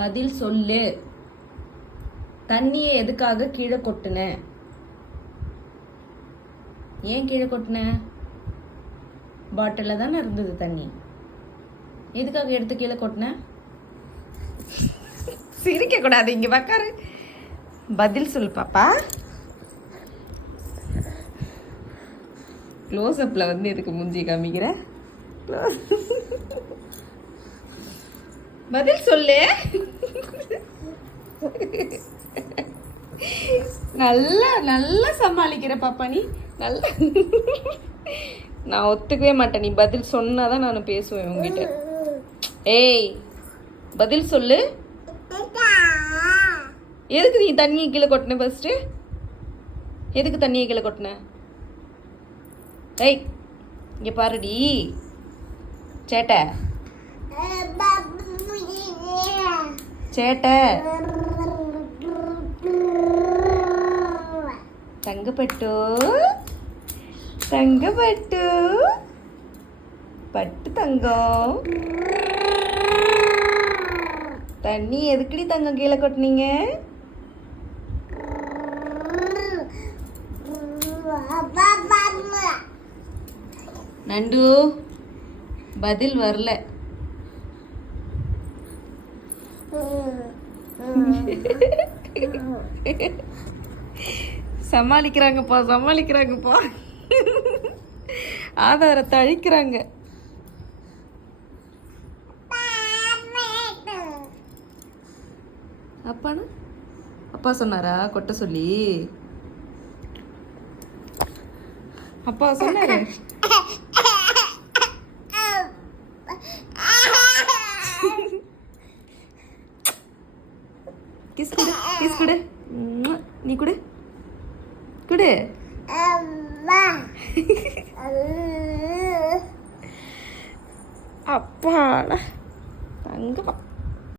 பதில் சொல்லு. தண்ணியை எதுக்காக கீழே கொட்டுன? ஏன் கீழே கொட்டுன? பாட்டிலில் தானே இருந்தது தண்ணி. எதுக்காக எடுத்து கீழே கொட்டின? சிரிக்க கூடாது இங்க பதில் சொல் பாப்பா. க்ளோஸ் அப்ல வந்து எதுக்கு முஞ்சி காமிக்கிற? பதில் சொல்லு. நல்லா நல்லா சமாளிக்கிற பாப்பா நீ. நல்லா. நான் ஒத்துக்கவே மாட்டேன். நீ பதில் சொன்னாதான் நான் பேசுவேன் உங்ககிட்ட ஏய் பதில் சொல்லு. எதுக்கு நீ தண்ணியை கீழே கொட்டின ஃபர்ஸ்ட்டு எதுக்கு தண்ணியை கீழே கொட்டின? ஏய் இங்கே பாருடி. சேட்டை. சேட்டை. தங்கப்பட்டு. தங்கப்பட்டு. பட்டு தங்கம். தண்ணி எதுக்குடி தங்கம் கீழே கொட்டினீங்க? நண்டு. பதில் வரல. சமாளிக்கிறாங்கப்பா சமாளிக்கிறாங்கப்பா. ஆதாரத்தை அழிக்கிறாங்க. அப்பானா அப்பா சொன்னாரா? கொட்ட சொல்லி. அப்பா சொன்னாரு. കിസ് കുട് കിസ് കുട് നീ കുട് കുട് അപ്പാണ് തങ്കപ്പ